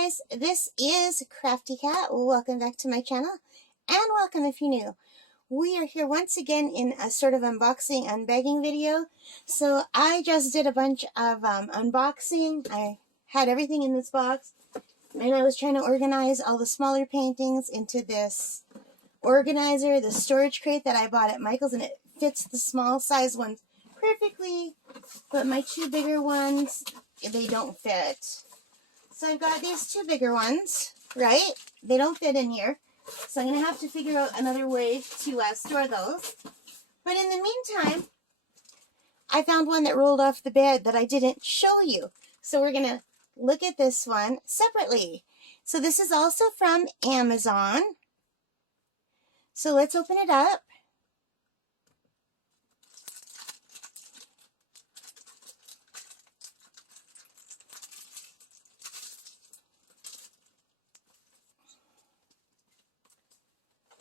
guys, this is Crafty Cat. Welcome back to my channel, and welcome if you're new. We are here once again in a sort of unboxing, unbagging video. So I just did a bunch of unboxing. I had everything in this box, and I was trying to organize all the smaller paintings into this organizer, the storage crate that I bought at Michael's, and it fits the small size ones perfectly, but my two bigger ones, they don't fit. So I've got these two bigger ones, right? They don't fit in here. So I'm going to have to figure out another way to store those. But in the meantime, I found one that rolled off the bed that I didn't show you. So we're going to look at this one separately. So this is also from Amazon. So let's open it up.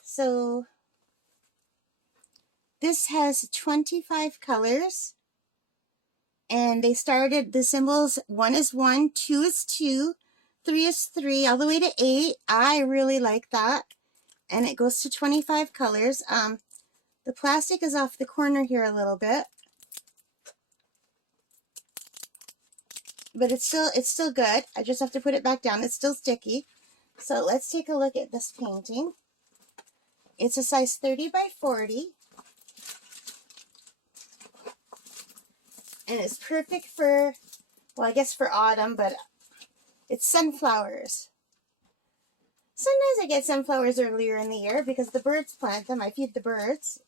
So this has 25 colors, and they started the symbols. 1 is 1, 2 is 2, 3 is 3, all the way to 8. I really like that, and it goes to 25 colors. The plastic is off the corner here a little bit, but it's still good. I just have to put it back down. It's still sticky. So let's take a look at this painting. It's a size 30 by 40. And it's perfect for, well, I guess for autumn, but it's sunflowers. Sometimes I get sunflowers earlier in the year because the birds plant them. I feed the birds.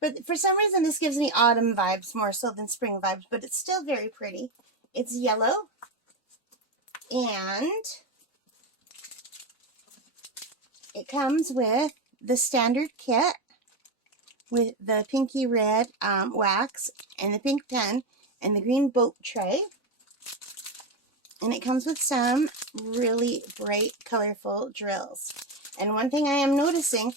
But for some reason, this gives me autumn vibes more so than spring vibes, but it's still very pretty. It's yellow, and it comes with the standard kit with the pinky red wax and the pink pen and the green boat tray. And it comes with some really bright, colorful drills. And one thing I am noticing,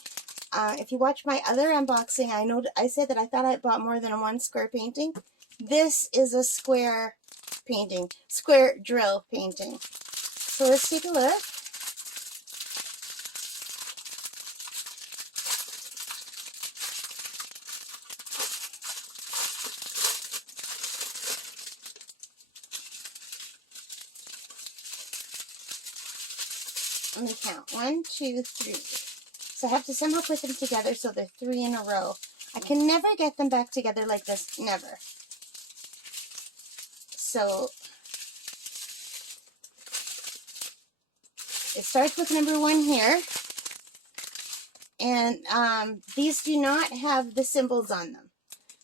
if you watch my other unboxing, I said that I thought I bought more than a 1 square painting. This is a square painting, square drill painting. So let's take a look. Let me count. 1, 2, 3. So I have to somehow put them together so they're 3 in a row. I can never get them back together like this. Never. So it starts with number 1 here. And these do not have the symbols on them.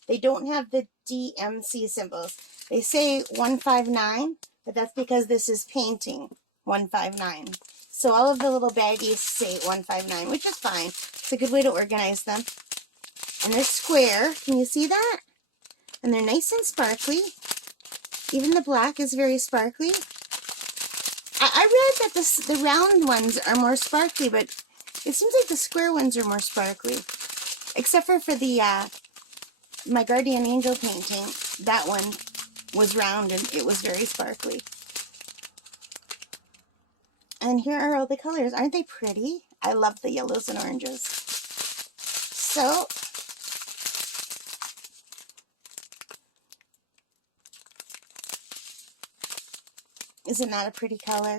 They don't have the DMC symbols. They say 159, but that's because this is painting 159. So all of the little baggies say 159, which is fine. It's a good way to organize them. And they're square. Can you see that? And they're nice and sparkly. Even the black is very sparkly. I read that the round ones are more sparkly, but it seems like the square ones are more sparkly. Except for the my Guardian Angel painting. That one was round and it was very sparkly. And here are all the colors. Aren't they pretty? I love the yellows and oranges. So, isn't that a pretty color?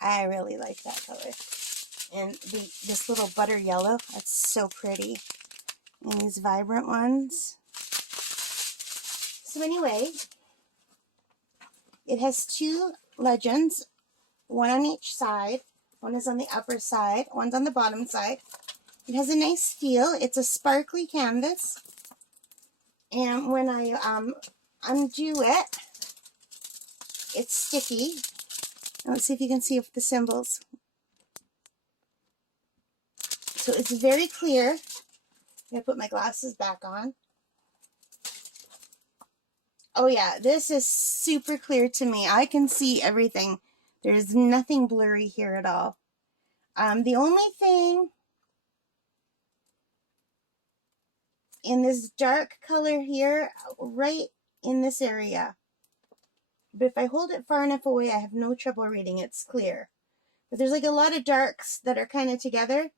I really like that color. And this little butter yellow, that's so pretty. And these vibrant ones. So anyway, it has 2 legends. 1 on each side. 1 is on the upper side. 1's on the bottom side. It has a nice feel. It's a sparkly canvas. And when I undo it, it's sticky. And let's see if you can see the symbols. So it's very clear. I'm going to put my glasses back on. Oh yeah, this is super clear to me. I can see everything. There's nothing blurry here at all. The only thing in this dark color here, right in this area, but if I hold it far enough away, I have no trouble reading. It's clear. But there's like a lot of darks that are kind of together,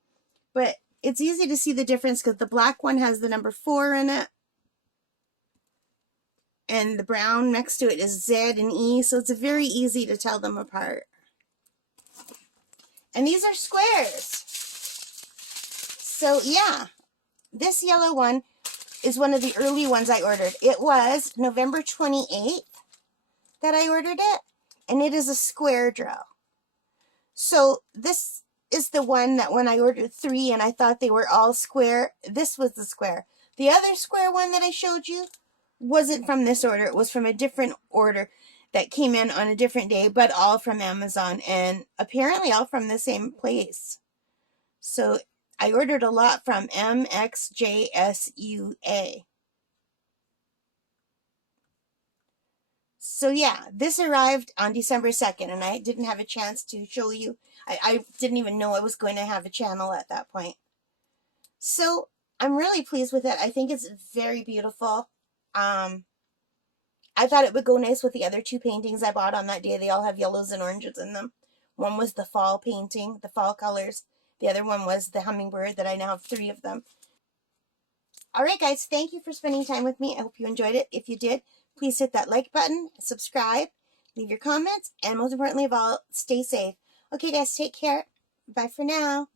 but it's easy to see the difference because the black one has the number 4 in it, and the brown next to it is Z and E, so it's very easy to tell them apart. And these are squares. So yeah, this yellow one is one of the early ones I ordered. It was November 28th that I ordered it, and it is a square drill. So this is the one that when I ordered 3 and I thought they were all square, this was the square. The other square one that I showed you wasn't from this order. It was from a different order that came in on a different day, but all from Amazon, and apparently all from the same place. So I ordered a lot from MXJSUA. So yeah, this arrived on December 2nd, and I didn't have a chance to show you. I didn't even know I was going to have a channel at that point. So I'm really pleased with it. I think it's very beautiful. I thought it would go nice with the other 2 paintings I bought on that day. They all have yellows and oranges in them. One was the fall painting, the fall colors. The other one was the hummingbird that I now have 3 of them. Alright guys, thank you for spending time with me. I hope you enjoyed it. If you did, please hit that like button, subscribe, leave your comments, and most importantly of all, stay safe. Okay guys, take care. Bye for now.